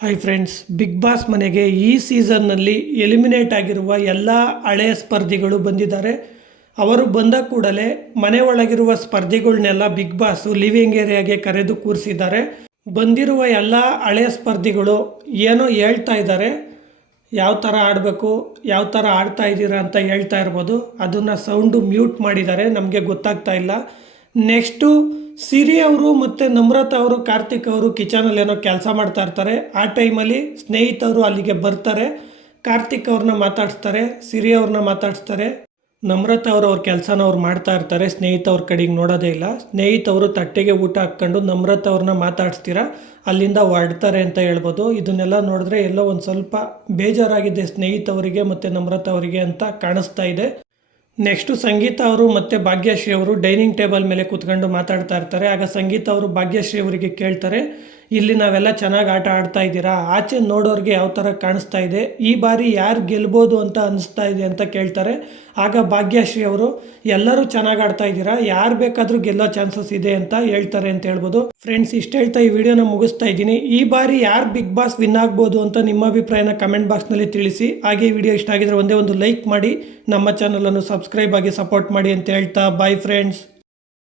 Hi friends big boss ಮನೆಗೆ ಈ ಸೀಸನ್ನಲ್ಲಿ eliminate ಆಗಿರುವ ಎಲ್ಲ ಹಳೆಯ ಸ್ಪರ್ಧಿಗಳು ಬಂದಿದ್ದಾರೆ. ಅವರು ಬಂದ ಕೂಡಲೇ ಮನೆ ಒಳಗಿರುವ ಸ್ಪರ್ಧಿಗಳನ್ನೆಲ್ಲ ಬಿಗ್ ಬಾಸು ಲಿವಿಂಗ್ ಏರಿಯಾಗೆ ಕರೆದು ಕೂರಿಸಿದ್ದಾರೆ. ಬಂದಿರುವ ಎಲ್ಲ ಹಳೆಯ ಸ್ಪರ್ಧಿಗಳು ಏನೋ ಹೇಳ್ತಾ ಇದ್ದಾರೆ. ಯಾವ ಥರ ಆಡಬೇಕು, ಯಾವ ಥರ ಆಡ್ತಾ ಇದ್ದೀರಾ ಅಂತ ಹೇಳ್ತಾ ಇರ್ಬೋದು. ಅದನ್ನು ಸೌಂಡು ಮ್ಯೂಟ್ ಮಾಡಿದ್ದಾರೆ. ನಮಗೆ ಗೊತ್ತಾಗ್ತಾ ಇಲ್ಲ. ನೆಕ್ಸ್ಟು ಸಿರಿ ಅವರು ಮತ್ತು ನಮ್ರತ ಅವರು, ಕಾರ್ತಿಕ್ ಅವರು ಕಿಚನಲ್ಲಿ ಏನೋ ಕೆಲಸ ಮಾಡ್ತಾ ಇರ್ತಾರೆ. ಆ ಟೈಮಲ್ಲಿ ಸ್ನೇಹಿತರು ಅಲ್ಲಿಗೆ ಬರ್ತಾರೆ. ಕಾರ್ತಿಕ್ ಅವ್ರನ್ನ ಮಾತಾಡಿಸ್ತಾರೆ, ಸಿರಿ ಅವ್ರನ್ನ ಮಾತಾಡಿಸ್ತಾರೆ. ನಮ್ರತ ಅವರು ಅವ್ರ ಕೆಲಸನ ಅವ್ರು ಮಾಡ್ತಾ ಇರ್ತಾರೆ. ಸ್ನೇಹಿತ ಅವ್ರ ಕಡೆಗೆ ನೋಡೋದೇ ಇಲ್ಲ. ಸ್ನೇಹಿತವರು ತಟ್ಟೆಗೆ ಊಟ ಹಾಕ್ಕೊಂಡು ನಮ್ರತ ಅವ್ರನ್ನ ಮಾತಾಡಿಸ್ತೀರಾ? ಅಲ್ಲಿಂದ ಹೊರಡ್ತಾರೆ ಅಂತ ಹೇಳ್ಬೋದು. ಇದನ್ನೆಲ್ಲ ನೋಡಿದ್ರೆ ಎಲ್ಲೋ ಒಂದು ಸ್ವಲ್ಪ ಬೇಜಾರಾಗಿದೆ ಸ್ನೇಹಿತವರಿಗೆ ಮತ್ತು ನಮ್ರತ ಅವರಿಗೆ ಅಂತ ಕಾಣಿಸ್ತಾ ಇದೆ. ನೆಕ್ಸ್ಟು ಸಂಗೀತ ಅವರು ಮತ್ತು ಭಾಗ್ಯಶ್ರೀ ಅವರು ಡೈನಿಂಗ್ ಟೇಬಲ್ ಮೇಲೆ ಕೂತ್ಕೊಂಡು ಮಾತಾಡ್ತಾ ಇರ್ತಾರೆ. ಆಗ ಸಂಗೀತ ಅವರು ಭಾಗ್ಯಶ್ರೀ ಅವರಿಗೆ ಕೇಳ್ತಾರೆ ಇಲ್ಲಿ ನಾವೆಲ್ಲ ಚೆನ್ನಾಗಿ ಆಟ ಆಡ್ತಾ ಇದ್ದೀರಾ? ಆಚೆ ನೋಡೋರಿಗೆ ಯಾವ ಥರ ಕಾಣಿಸ್ತಾ ಇದೆ? ಈ ಬಾರಿ ಯಾರು ಗೆಲ್ಬೋದು ಅಂತ ಅನಿಸ್ತಾ ಇದೆ ಅಂತ ಕೇಳ್ತಾರೆ. ಆಗ ಭಾಗ್ಯಶ್ರೀ ಅವರು, ಎಲ್ಲರೂ ಚೆನ್ನಾಗಿ ಆಡ್ತಾ ಇದ್ದೀರಾ? ಯಾರು ಬೇಕಾದರೂ ಗೆಲ್ಲೋ ಚಾನ್ಸಸ್ ಇದೆ ಅಂತ ಹೇಳ್ತಾರೆ ಅಂತ ಹೇಳ್ಬೋದು. ಫ್ರೆಂಡ್ಸ್ ಇಷ್ಟು ಹೇಳ್ತಾ ಈ ವಿಡಿಯೋನ ಮುಗಿಸ್ತಾ ಇದ್ದೀನಿ. ಈ ಬಾರಿ ಯಾರು ಬಿಗ್ ಬಾಸ್ ವಿನ್ ಆಗ್ಬೋದು ಅಂತ ನಿಮ್ಮ ಅಭಿಪ್ರಾಯನ ಕಮೆಂಟ್ ಬಾಕ್ಸ್ನಲ್ಲಿ ತಿಳಿಸಿ. ಹಾಗೆ ವಿಡಿಯೋ ಇಷ್ಟ ಆಗಿದ್ರೆ ಒಂದೇ ಒಂದು ಲೈಕ್ ಮಾಡಿ. ನಮ್ಮ ಚಾನಲನ್ನು ಸಬ್ಸ್ಕ್ರೈಬ್ ಆಗಿ ಸಪೋರ್ಟ್ ಮಾಡಿ ಅಂತ ಹೇಳ್ತಾ. Bye friends